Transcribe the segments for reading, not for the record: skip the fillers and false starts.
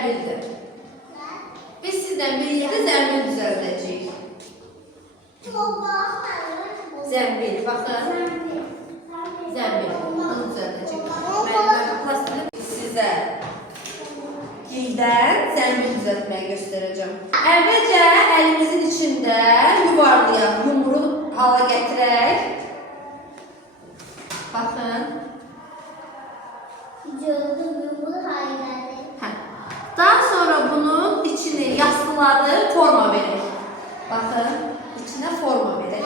zəmbildir. Biz sizdən birlikdə zəmbil düzəldəcəyik. Zəmbil, baxın. Zəmbil, bunu düzəldəcəyik. Mən plastiki sizə gildən zəmbil düzəltməyi göstərəcəm. Əvvəlcə əlimizin içində yuvarlayaq, yumru hala gətirək. Baxın. Daha sonra bunun içini yastıladıq, forma verək. Baxın, içinə forma verək.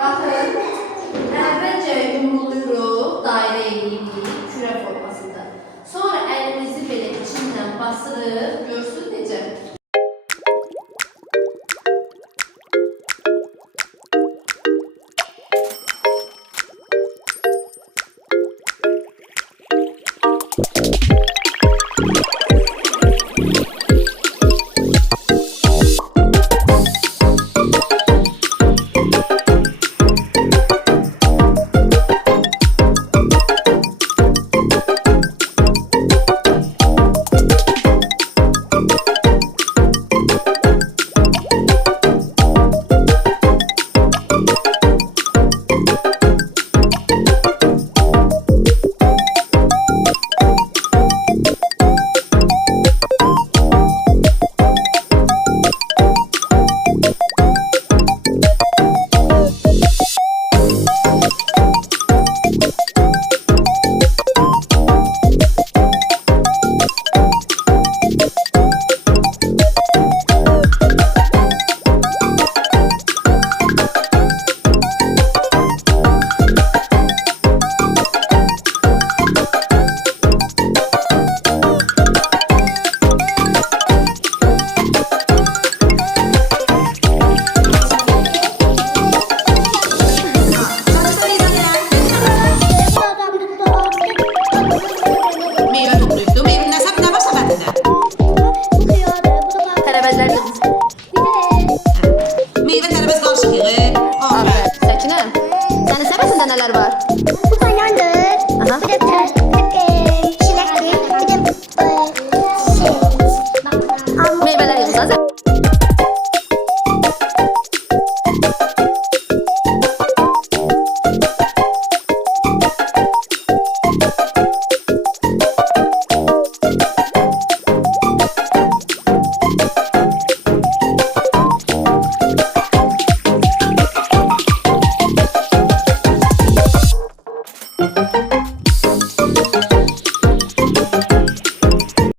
Baxın, əvvəlcə yumruluruq, dairə edirik, kürə formasında. Sonra əlimizi belə içindən basırıq, görsünüz.